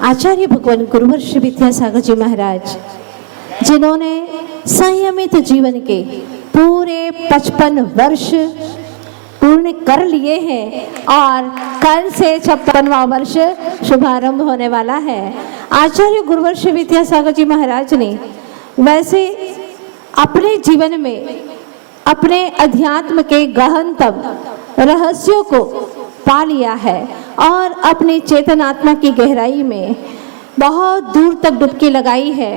आचार्य भगवान गुरुवर्ष विद्यासागर जी महाराज, जिन्होंने संयमित जीवन के पूरे 55 वर्ष पूर्ण कर लिए हैं और कल से 56वां वर्ष शुभारंभ होने वाला है। आचार्य गुरुवर्ष विद्यासागर जी महाराज ने वैसे अपने जीवन में अपने अध्यात्म के गहनतम रहस्यों को पा लिया है और अपनी चेतनात्मा की गहराई में बहुत दूर तक डुबकी लगाई है।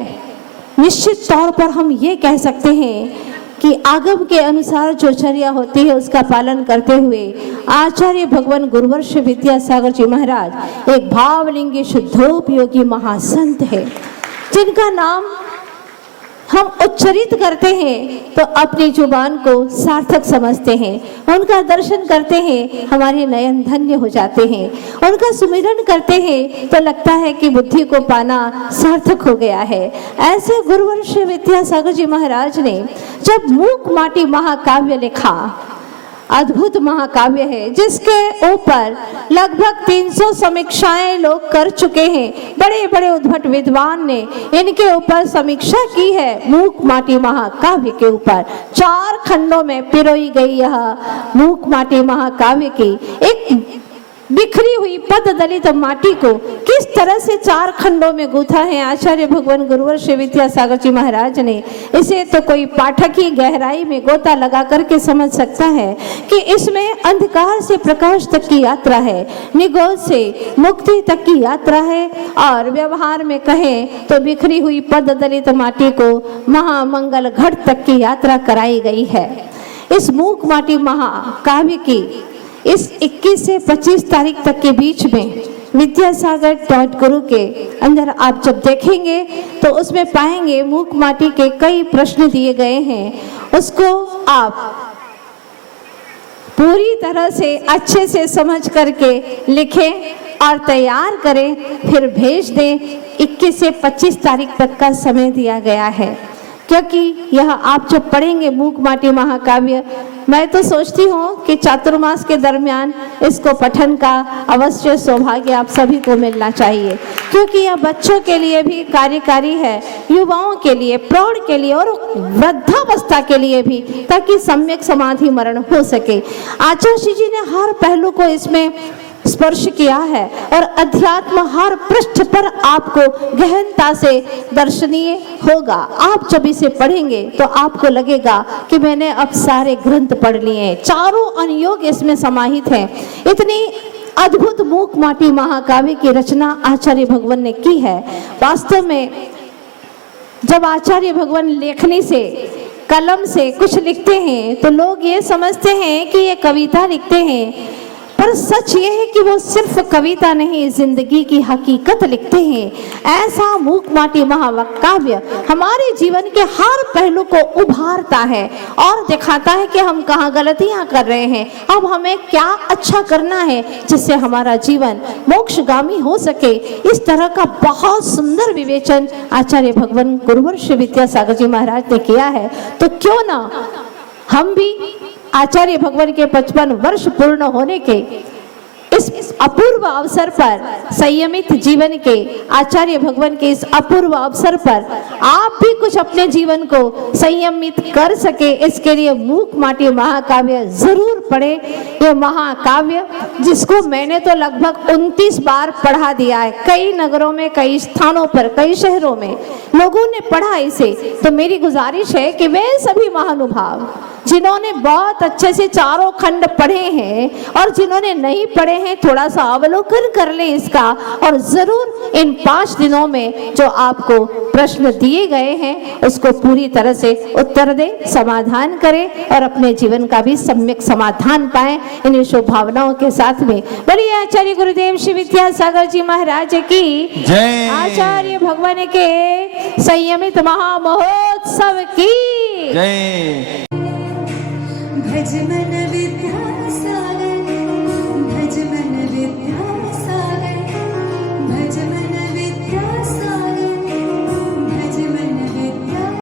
निश्चित तौर पर हम ये कह सकते हैं कि आगम के अनुसार जो चर्या होती है उसका पालन करते हुए आचार्य भगवान गुरुवर्ष विद्यासागर जी महाराज एक भावलिंगी शुद्धोपयोगी महासंत है, जिनका नाम हम उच्चरित करते हैं तो अपनी जुबान को सार्थक समझते हैं, उनका दर्शन करते हैं हमारे नयन धन्य हो जाते हैं, उनका सुमिरन करते हैं तो लगता है कि बुद्धि को पाना सार्थक हो गया है। ऐसे गुरुवर्ष विद्यासागर जी महाराज ने जब मूक माटी महाकाव्य लिखा, अद्भुत महाकाव्य है जिसके ऊपर लगभग 300 समीक्षाएं लोग कर चुके हैं, बड़े बड़े उद्भट विद्वान ने इनके ऊपर समीक्षा की है। मूक माटी महाकाव्य के ऊपर 4 खंडों में पिरोई गई यह मूक माटी महाकाव्य की एक बिखरी हुई पद दलित माटी को किस तरह से 4 खंडों में गूंथा है आचार्य भगवान गुरुवर्ष विद्यासागर जी महाराज ने, इसे तो कोई पाठक ही गहराई में गोता लगा करके समझ सकता है कि इसमें अंधकार से प्रकाश तक की यात्रा है, निगोद से मुक्ति तक की यात्रा है और व्यवहार में कहें तो बिखरी हुई पद दलित माटी को महामंगल घट तक की यात्रा कराई गई है। इस मूक माटी महाकाव्य की इस 21 से 25 तारीख तक के बीच में विद्यासागर.गुरु के अंदर आप जब देखेंगे तो उसमें पाएंगे मूक माटी के कई प्रश्न दिए गए हैं, उसको आप पूरी तरह से अच्छे से समझ करके लिखें और तैयार करें, फिर भेज दें। 21 से 25 तारीख तक का समय दिया गया है, क्योंकि यह आप जब पढ़ेंगे मूक माटी महाकाव्य, मैं तो सोचती हूँ कि चातुर्मास के दरमियान इसको पठन का अवश्य सौभाग्य आप सभी को मिलना चाहिए, क्योंकि यह बच्चों के लिए भी कार्यकारी है, युवाओं के लिए, प्रौढ़ के लिए और वृद्धावस्था के लिए भी, ताकि सम्यक समाधि मरण हो सके। आचार्य जी ने हर पहलू को इसमें स्पर्श किया है और अध्यात्म हर पृष्ठ पर आपको गहनता से दर्शनीय होगा। आप जब इसे पढ़ेंगे तो आपको लगेगा कि मैंने अब सारे ग्रंथ पढ़ लिए हैं, चारों अनुयोग इसमें समाहित हैं। इतनी अद्भुत मूक माटी महाकाव्य की रचना आचार्य भगवान ने की है। वास्तव में जब आचार्य भगवान लेखनी से, कलम से कुछ लिखते हैं तो लोग ये समझते हैं कि ये कविता लिखते हैं, पर सच ये है कि वो सिर्फ कविता नहीं, जिंदगी की हकीकत लिखते हैं। ऐसा मूक माटी महाकाव्य हमारे जीवन के हर पहलू को उभारता है और दिखाता है कि हम कहाँ गलतियां कर रहे हैं, अब हमें क्या अच्छा करना है जिससे हमारा जीवन मोक्षगामी हो सके। इस तरह का बहुत सुंदर विवेचन आचार्य भगवान गुरुवर्ष विद्यासागर जी महाराज ने किया है। तो क्यों ना हम भी आचार्य भगवान के 55 वर्ष पूर्ण होने के इस अपूर्व अवसर पर, संयमित जीवन के आचार्य भगवान के इस अपूर्व अवसर पर आप भी कुछ अपने जीवन को संयमित कर सके, इसके लिए मूक माटी महाकाव्य जरूर पढ़े। ये महाकाव्य जिसको मैंने तो लगभग 29 बार पढ़ा दिया है, कई नगरों में, कई स्थानों पर, कई शहरों में लोगों ने पढ़ा इसे। तो मेरी गुजारिश है कि वे सभी महानुभाव जिन्होंने बहुत अच्छे से चारों खंड पढ़े हैं और जिन्होंने नहीं पढ़े हैं, थोड़ा सा अवलोकन कर ले इसका और जरूर इन 5 दिनों में जो आपको प्रश्न दिए गए हैं उसको पूरी तरह से उत्तर दें, समाधान करें और अपने जीवन का भी सम्यक समाधान पाएं। इन्हीं शुभ भावनाओं के साथ में बोलिए आचार्य गुरुदेव श्री विद्यासागर जी महाराज की जय, आचार्य भगवान के संयमित महामहोत्सव की जय। भज मन विद्यासागर।